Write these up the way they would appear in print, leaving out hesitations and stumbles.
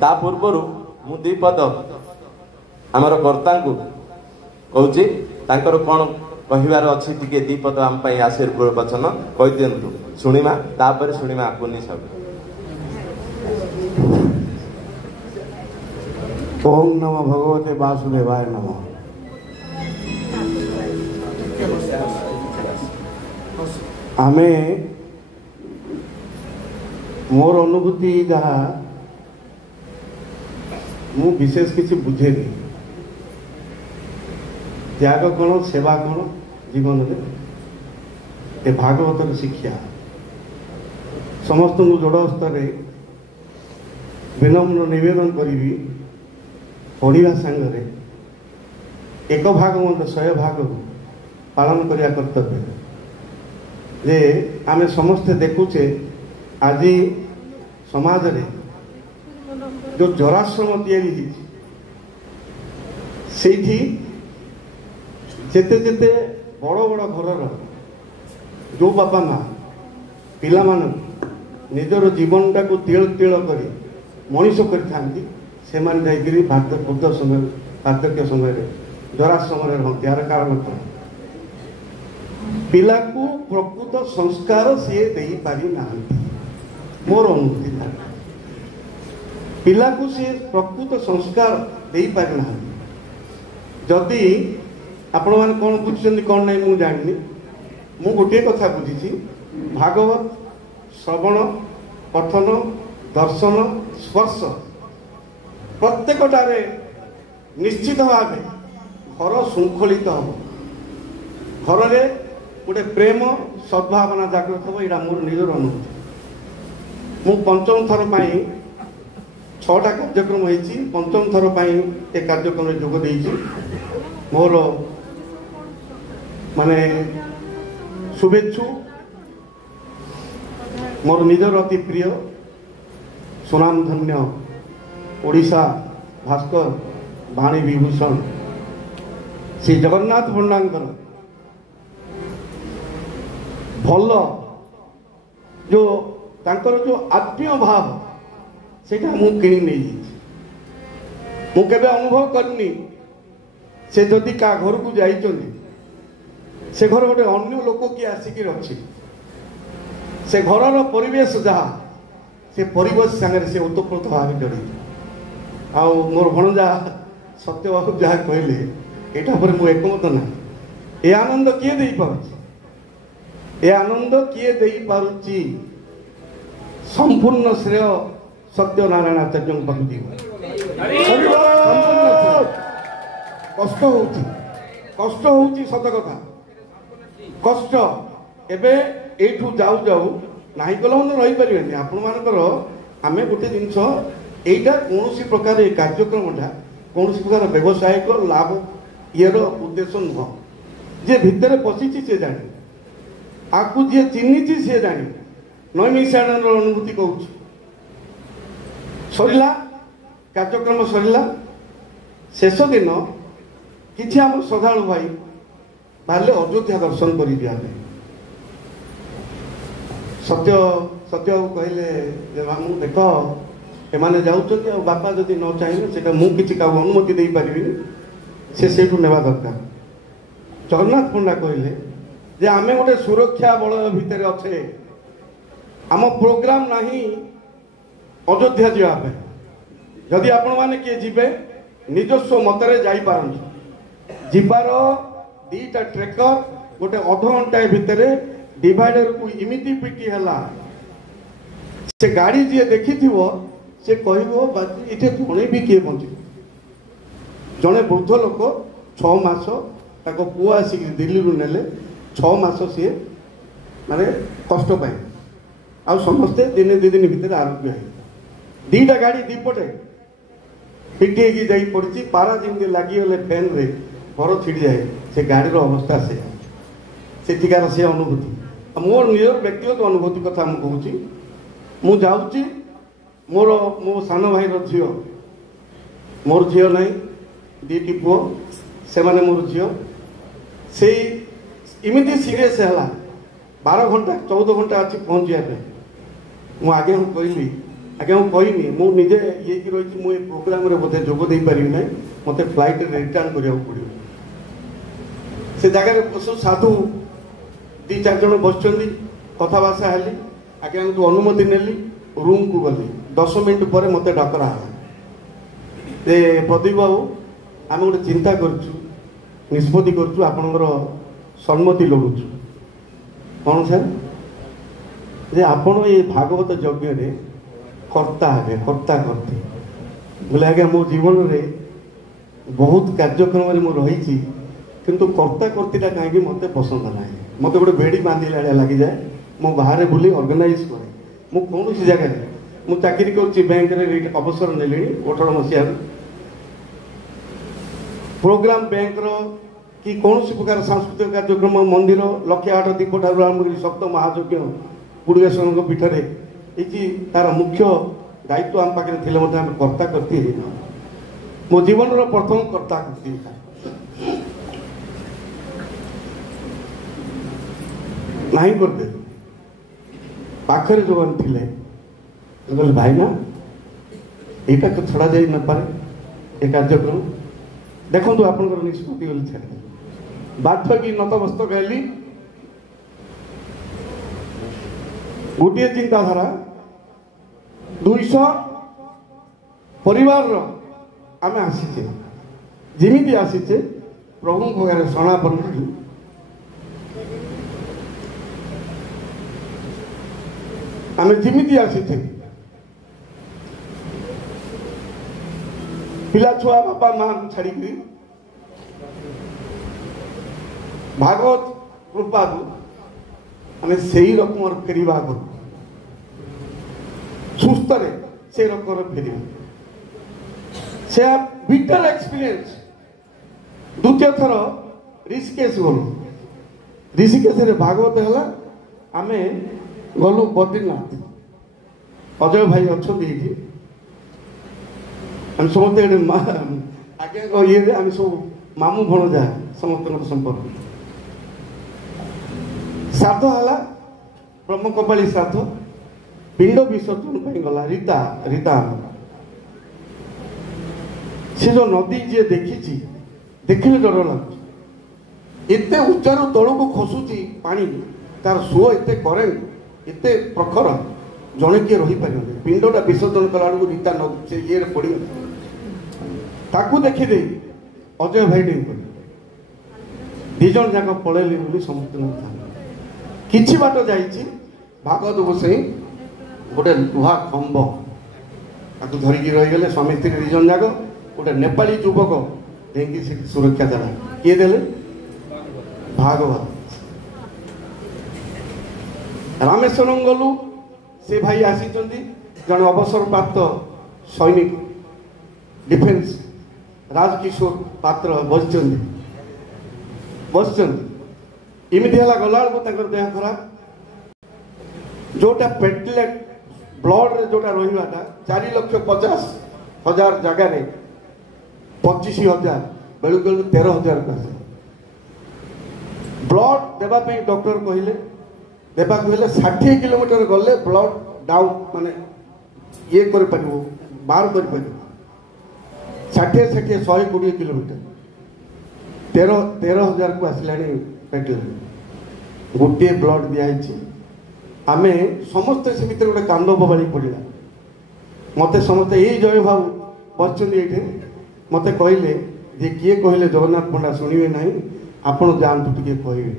ता पूर्व मु दी पद आमर कर्ता को कहूँ तांकर कौन कहबार अच्छी टी दी पद आम आशीर्वचन कही दिंतु शुणिमा तापर शुणिमा पुनी सब। ओम नमो भगवते वासुदेवाय नमः। आमे मोर अनुभूति जहा मु विशेष किसी बुझे नहीं त्याग कौन सेवा कौन जीवन में भागवत शिक्षा समस्त जोड़ स्तर विनम्र निवेदन करी पढ़ा सांगरे एक भाग मत 100 भाग पालन करिया कर्तव्य जे आमे समस्ते देखुचे आज समाज रे जो जराश्रम तैयारी सेठी जेते जेते बड़ बड़ घर जो बापा माँ पिला मान निजर जीवन टाक तिल तिल कर मनीष कर बुद्ध समय वार्धक्य समय जराश्रम रहती यार कारण कौन पिला को प्रकृत संस्कार सी दे पारि ना मोर अनुभूति पिला को सी प्रकृत संस्कार दे पारि ना जदि आपण मैंने कौन बुझे कौन नहीं मुझे जानी मु गोटे कथा बुझी भागवत श्रवण पठन दर्शन स्पर्श प्रत्येकटारे निश्चित भाव घर शृंखलित हम घर में गोटे प्रेम सद्भावना जागृत हम यहाँ मोर निजर अनुभूति मु पंचम थर पर 6टा कार्यक्रम होती पंचम थर पर ए कार्यक्रम जोग देइछि मोर माने शुभेच्छु मोर निजर अति प्रिय सुनाम धन्य ओडिशा भास्कर वाणी विभूषण श्री जगन्नाथ पंडांकर भल जो तांकर जो आत्मीय भाव सेटा मु किणी नहीं मु केबे अनुभव करनी से जदि का घर को जाइछन्ति से घर गोटे अन्य लोक किए आसिक अच्छी से घर परिवेश जहाँ से परिवेश सागर से ओतप्रोत भाव जड़ित आ मोर भणजा सत्यबाबू जहाँ कहले यहाँ पर मुझे एकमत ना ये आनंद किए दे पारुछि ए आनंद किए दे पारुछि संपूर्ण श्रेय सत्यनारायण आचार्य कष्ट होउछि सत कथा कष्ट एबे एठू जाऊ जाऊ नाही गला रही पारे आपण मानकर आमे गोटे जिनस एटा कौन प्रकार कार्यक्रमटा कौन प्रकार व्यवसायिक लाभ ये उद्देश्य नुह जे भितर पशिची से जाने आपको जी चिन्हिची सी जाने नैमिषाण अनुभूति कहूँ सरला कार्यक्रम सरला शेष दिन किसी आम श्रद्धालु भाई बाहर अयोध्या दर्शन कर सत्य सत्य कहले देख एमाने जाउछन्ति और बापा जदि न चाहिए सेटा मु किछि का अनुमति दे पारिबि से सेठू नेबा दरकार जगन्नाथ पंडा कहले जे आमे गोटे सुरक्षा बल भितर अच्छे आम प्रोग्राम नहीं अयोध्या जावाई जदि आपण माने किए जीवे निजस्व मतरे जाई पारन जीवार 2टा ट्रेकर गोटे अध घंटा भितर डिवाइडर को इमिति पिटी हला से गाड़ी जी देखी से कह इटे जड़े भी किए बंचे जड़े वृद्ध लोक 6 मास पुआ आसिक दिल्ली रू नेले 6 मास सी माने कष्ट पाए आ समस्ते दिने 2 दिन भितर आरोग्य है 2टा गाड़ी दीपटे पिटी जाई पड़ी पारा जमी लगिगले फैन रे घर छिड़ी जाए से गाड़ी अवस्था सेठिकार से अनुभूति मोर निजर व्यक्तिगत अनुभूति कथा मुझे कहूँ मुझे मोर मो सान भाई झील मोर झील ना 2टी पुओ से माने मोर झील से इमिति सीरीयस है 12 घंटा 14 घंटा अच्छी पहुँचा मुझे कहली ଆଜ୍ଞା ମୁଁ କହିନି ମୁଁ ନିଜେ ଇଏକି ରହିଛି ମୁଁ ଏ ପ୍ରୋଗ୍ରାମରେ ବୋଧେ ଯୋଗ ଦେଇପାରିବି ନାହିଁ ମୋତେ ଫ୍ଲାଇଟ୍ରେ ରିଟର୍ଣ୍ଣ କରିବାକୁ ପଡ଼ିବ ସେ ଜାଗାରେ ସାଧୁ 2-4 ଜଣ ବସିଛନ୍ତି କଥାବାର୍ତ୍ତା ହେଲି ଆଜ୍ଞାଙ୍କୁ ଅନୁମତି ନେଲି ରୁମ୍କୁ ଗଲି 10 ମିନିଟ୍ ପରେ ମୋତେ ଡକରା ହେଲା ଯେ ପ୍ରଦୀପ ବାବୁ ଆମେ ଗୋଟେ ଚିନ୍ତା କରୁଛୁ ନିଷ୍ପତ୍ତି କରୁଛୁ ଆପଣଙ୍କର ସମ୍ମତି ଲୋଡ଼ୁଛୁ କ'ଣ ସାର୍ ଯେ ଆପଣ ଏ ଭାଗବତ ଯଜ୍ଞରେ କର୍ତ୍ତା ହେବେ କର୍ତ୍ତା କର୍ତ୍ତି ବୋଲେ ଆଜ୍ଞା ମୋ ଜୀବନରେ ବହୁତ କାର୍ଯ୍ୟକ୍ରମରେ ମୁଁ ରହିଛି କିନ୍ତୁ କର୍ତ୍ତା କର୍ତ୍ତିଟା କାହିଁକି ମୋତେ ପସନ୍ଦ ନାହିଁ ମୋତେ ଗୋଟେ ବେଡ଼ି ବାନ୍ଧିଲା ଭଳିଆ ଲାଗିଯାଏ ମୁଁ ବାହାରେ ବୁଲି ଅର୍ଗାନାଇଜ୍ କରେ ମୁଁ କୌଣସି ଜାଗାରେ ମୁଁ ଚାକିରି କରୁଛି ବ୍ୟାଙ୍କରେ ଅବସର ନେଲିଣି 18 ମସିହାରୁ ପ୍ରୋଗ୍ରାମ ବ୍ୟାଙ୍କର କି କୌଣସି ପ୍ରକାର ସାଂସ୍କୃତିକ କାର୍ଯ୍ୟକ୍ରମ ମନ୍ଦିର 108 ଦୀପ ଠାରୁ ଆରମ୍ଭ କରି ସପ୍ତ ମହାଯଜ୍ଞ ବୁଢ଼େଶ୍ୱରଙ୍କ ପୀଠରେ ଏଇଠି ତାର ମୁଖ୍ୟ ଦାୟିତ୍ୱ ଆମ ପାଖରେ ଥିଲେ ମଧ୍ୟ ଆମେ କର୍ତ୍ତା କର୍ତ୍ତି ହେଇନା ମୋ ଜୀବନର ପ୍ରଥମ କର୍ତ୍ତା କର୍ତ୍ତି ନାହିଁ କରିଦେଲି ପାଖରେ ଯେଉଁମାନେ ଥିଲେ କହିଲେ ଭାଇନା ଏଇଟା ଛଡ଼ାଯାଇ ନପାରେ ଏ କାର୍ଯ୍ୟକ୍ରମ ଦେଖନ୍ତୁ ଆପଣଙ୍କର ନିଷ୍ପତ୍ତି ବୋଲି ଛାଡ଼ିଦେଲି ବାଧ୍ୟ କି ନତମସ୍ତକ ହେଲି ଗୋଟିଏ ଚିନ୍ତାଧାରା 200 ପରିବାରର ଆମେ ଆସିଛେ ଯେମିତି ଆସିଛେ ପ୍ରଭୁଙ୍କ ପାଖରେ ଶରଣାପନ୍ନ କରି ଆମେ ଯେମିତି ଆସିଛେ ପିଲା ଛୁଆ ବାପା ମାଆଙ୍କୁ ଛାଡ଼ିକି ଭାଗବତ କୃପାକୁ ଆମେ ସେଇ ରକମର ଫେରିବା କରୁ ସୁସ୍ଥରେ ସେ ରକମର ଫେରିବା ସେ ବିଟର ଏକ୍ସପିରିଏନ୍ସ ଦ୍ୱିତୀୟ ଥର ଋଷିକେଶ ଗଲୁ ଋଷିକେଶରେ ଭାଗବତ ହେଲା ଆମେ ଗଲୁ ବଦ୍ରୀନାଥ ଅଜୟ ଭାଇ ଅଛନ୍ତି ଏଇଠି ଆମେ ସମସ୍ତେ ଏଠି ଆଜ୍ଞାଙ୍କ ଇଏରେ ଆମେ ସବୁ ମାମୁଁ ଭଣଜା ସମସ୍ତଙ୍କର ସମ୍ପର୍କ ଶ୍ରାଦ୍ଧ ହେଲା ବ୍ରହ୍ମକପାଳୀ ଶ୍ରାଦ୍ଧ ପିଣ୍ଡ ବିସର୍ଜନ ପାଇଁ ଗଲା ରୀତା ସେ ଯୋଉ ନଦୀ ଯିଏ ଦେଖିଛି ଦେଖିଲେ ଡର ଲାଗୁଛି ଏତେ ଉଚ୍ଚାରୁ ତଳକୁ ଖସୁଛି ପାଣି ତାର ସୁଅ ଏତେ କରେଣ୍ଟ ଏତେ ପ୍ରଖର ଜଣେ କିଏ ରହିପାରିବନି ପିଣ୍ଡଟା ବିସର୍ଜନ କଲା ବେଳକୁ ରୀତା ସେ ଇଏରେ ପଡ଼ିଗଲା ତାକୁ ଦେଖିଦେଇ ଅଜୟ ଭାଇ ଡେଇଁ ପଡ଼ିଲେ 2 ଜଣ ଯାକ ପଳେଇଲେ ବୋଲି ସମସ୍ତଙ୍କୁ କିଛି ବାଟ ଯାଇଛି ଭାଗବତ ଗୋସାଇଁ ଗୋଟେ ଲୁହା ଖମ୍ବ ତାକୁ ଧରିକି ରହିଗଲେ ସ୍ୱାମୀ ସ୍ତ୍ରୀ 2 ଜଣ ଯାକ ଗୋଟେ ନେପାଳୀ ଯୁବକ ଯାଇକି ସେଠି ସୁରକ୍ଷା ଦେଲା କିଏ ଦେଲେ ଭାଗବତ ରାମେଶ୍ୱରମ ଗଲୁ ସେ ଭାଇ ଆସିଛନ୍ତି ଜଣେ ଅବସରପ୍ରାପ୍ତ ସୈନିକ ଡିଫେନ୍ସ ରାଜକିଶୋର ପାତ୍ର ବସିଛନ୍ତି ଏମିତି ହେଲା ଗଲାବେଳକୁ ତାଙ୍କର ଦେହ ଖରାପ ଯୋଉଟା ପ୍ଲେଟଲେଟ୍ ବ୍ଲଡରେ ଯୋଉଟା ରହିବାଟା 4,50,000 ଜାଗାରେ 25,000 ବେଳକୁ ବେଳକୁ 13,000 ଆସେ ବ୍ଲଡ ଦେବା ପାଇଁ ଡକ୍ଟର କହିଲେ ଦେବାକୁ ହେଲେ 60 କିଲୋମିଟର ଗଲେ ବ୍ଲଡ ଡାଉନ୍ ମାନେ ଇଏ କରିପାରିବ ବାହାର କରିପାରିବ 60 120 କିଲୋମିଟର 13,000କୁ ଆସିଲାଣି ପେଟ୍ରୋଲ ଗୋଟିଏ ବ୍ଲଡ ଦିଆହେଇଛି ଆମେ ସମସ୍ତେ ସେ ଭିତରେ ଗୋଟେ କାନ୍ଦ ବୋବାଳି ପଡ଼ିଲା ମୋତେ ସମସ୍ତେ ଏଇ ଜୟ ବାବୁ ବସିଛନ୍ତି ଏଇଠି ମୋତେ କହିଲେ ଯେ କିଏ କହିଲେ ଜଗନ୍ନାଥ ପଣ୍ଡା ଶୁଣିବେ ନାହିଁ ଆପଣ ଯାଆନ୍ତୁ ଟିକେ କହିବେ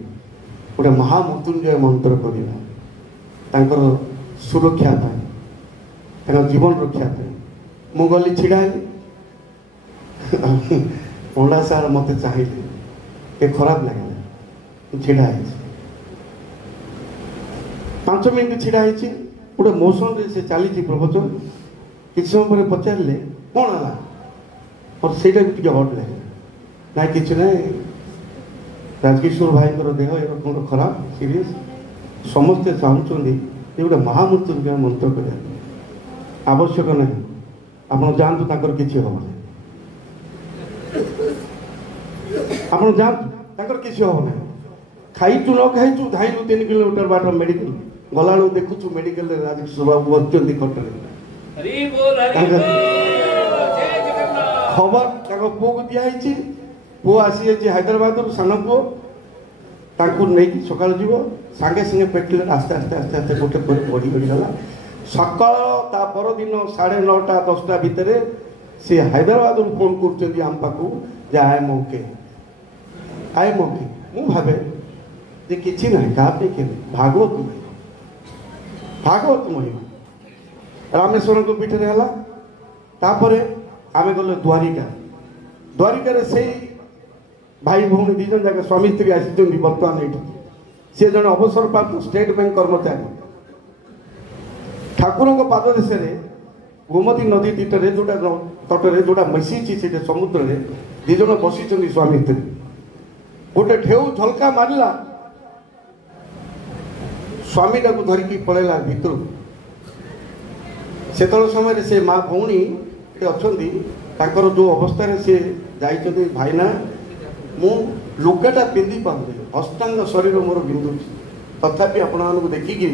ଗୋଟେ ମହାମୃତ୍ୟୁଞ୍ଜୟ ମନ୍ତ୍ର କରିବା ତାଙ୍କର ସୁରକ୍ଷା ପାଇଁ ତାଙ୍କର ଜୀବନ ରକ୍ଷା ପାଇଁ ମୁଁ ଗଲି ଛିଡ଼ା ହେଲି ପଣ୍ଡା ସାର୍ ମୋତେ ଚାହିଁଲେ ଏ ଖରାପ ଲାଗିଲା ମୁଁ ଛିଡ଼ା ହେଇଛି 5 ମିନିଟ୍ ଛିଡ଼ା ହେଇଛି ଗୋଟେ ମୋସନରେ ସେ ଚାଲିଛି ପ୍ରବଚନ କିଛି ସମୟ ପରେ ପଚାରିଲେ କ'ଣ ହେଲା ମୋର ସେଇଟା ବି ଟିକେ ହଟ୍ ଲାଗିଲା ନାଇଁ କିଛି ନାହିଁ ରାଜକିଶୋର ଭାଇଙ୍କର ଦେହ ଏ ରକମର ଖରାପ ସିରିୟସ୍ ସମସ୍ତେ ଚାହୁଁଛନ୍ତି ଯେ ଗୋଟେ ମହାମୃତ୍ୟୁଞ୍ଜୟ ମନ୍ତ୍ର କରିବା ଆବଶ୍ୟକ ନାହିଁ ଆପଣ ଯାଆନ୍ତୁ ତାଙ୍କର କିଛି ହେବ ନାହିଁ ଆପଣ ଯାଆନ୍ତୁ ତାଙ୍କର କିଛି ହେବ ନାହିଁ ଖାଇଛୁ ନ ଖାଇଛୁ ଧାଇଁଲୁ 3 କିଲୋମିଟର ବାଟ ମେଡ଼ିକାଲ ଗଲାବେଳକୁ ଦେଖୁଛୁ ମେଡ଼ିକାଲରେ ରାଜକିଶୋର ବାବୁ ବସିଛନ୍ତି ଖଟରେ खबर पुओ को दिखाई पुओ आसी हैदराबाद सान पुओ नहीं सका जीव सांगे सांगे पेटले आस्ते आस्ते आस्ते आस्ते गोटे बढ़ी बढ़ी गला सकाल ता परदिन 9:30 10टा भितर से हैदराबाद फोन कर आम पाखु जे आए मौके मु भावे जे किछि ना क्या भागवत महिमा रामेश्वर को पीठ है आम गल द्वारिका से भाई भौणी दी जन जाक स्वामी स्त्री आसी बर्तमान ये सी जन अवसर प्राप्त स्टेट बैंक कर्मचारी ठाकुर पाद देश गोमती नदी तीटरे जोटा तटरे जोटा मिशी से समुद्र में दी जन बसी स्वामी स्त्री गोटे ढेउ झलका मारला स्वामी टाक धरिकी पलैला भितर से समय से माँ भौणी अच्छा जो अवस्था से जाइए भाईना मु लुगाटा पिंधि पारे अष्टांग शरीर मोर बिंदु तथापि आपण मानक देखिकी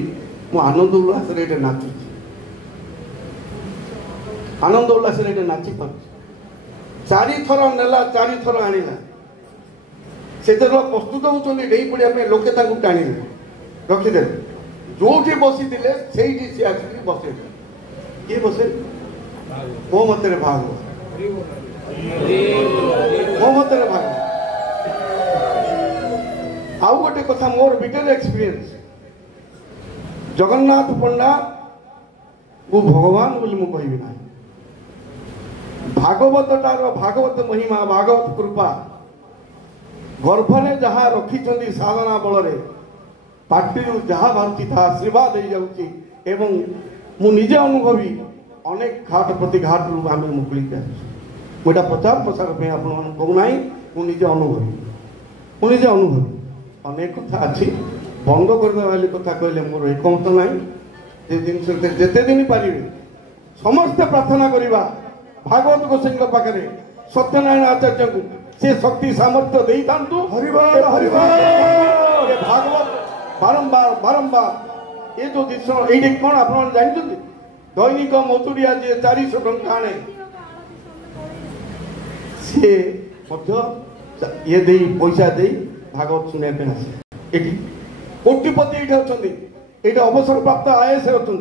मु आनंद उल्लास नाचुची आनंद उल्लास नाची पार 4 थर नेला 4 थर आनिला से प्रस्तुत होती डेई पड़ा लोके टाणी रखीदे जो बसी थे से सी आसिक बसे किए बसे मो मत भाग मो मत भाग आउ गोटे कथा मोर बिटर एक्सपीरियंस जगन्नाथ पंडा वो भगवान बोली मु कहबी ना भागवत महिमा भागवत कृपा गर्भने जहाँ रखी साधना बल पार्टी जहाँ बाहर था आशीर्वाद हो जाऊँगी एवं मु निजे अनुभवी अनेक घाट प्रति घाट रू आम मुकुलिक मुझा प्रचार प्रसार कहूना मुझे अनुभवी अनेक कथा अच्छी बंद करदे कथा कहले मोर एकमत ना जिते दिन पारे समस्ते प्रार्थना करवा भागवत गोसाई पाखे सत्यनारायण आचार्य को से शक्ति सामर्थ्य दे था भागवत बारंबार बारंबार ये जो दृश्य ये कौन आप जानते दैनिक मजुरिया जी 400 टंका आने सी ये दे पैसा दे भागवत शुणा आसे कोटिपति ये अच्छा ये अवसर प्राप्त आईएएस अच्छा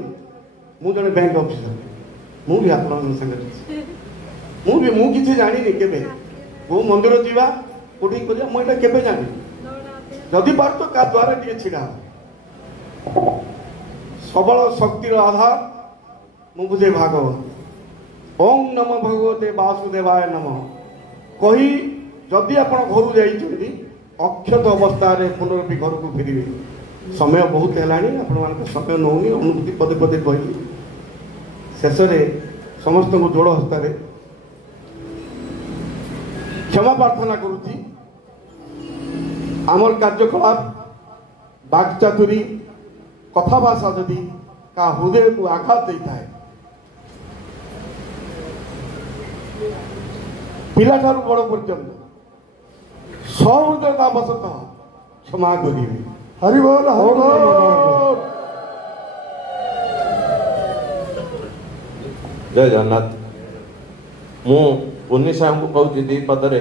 मुझे जड़े बैंक ऑफिसर मुझे आप मुझे जानी के वो मंदिर जावा कौटी कर मुझे के जानी जदि पार तो क्या द्वारा टे छिड़ा सबल शक्तिर आधार मुझे भागवत ओं नम भगवते वासुदेवाय नम कही जदि आप घर जा अक्षत अवस्था पुनरपि घर को फेर समय बहुत है समय नौनी अनुभूति पदे पदे कहली शेष समस्त को जोड़ हस्तार क्षमा प्रार्थना करुच्ची आमर कार्यकलाप बाक्चातुरी कथा भाषा जदि का हृदय को आघात देता है पिला ठारू बड़ पर्यंत सहृदयता बसतः क्षमा करेंगे हरिबोल हरिबोल जय जगन्नाथ मु पुन्नी साहब को कहूँ दी पदरे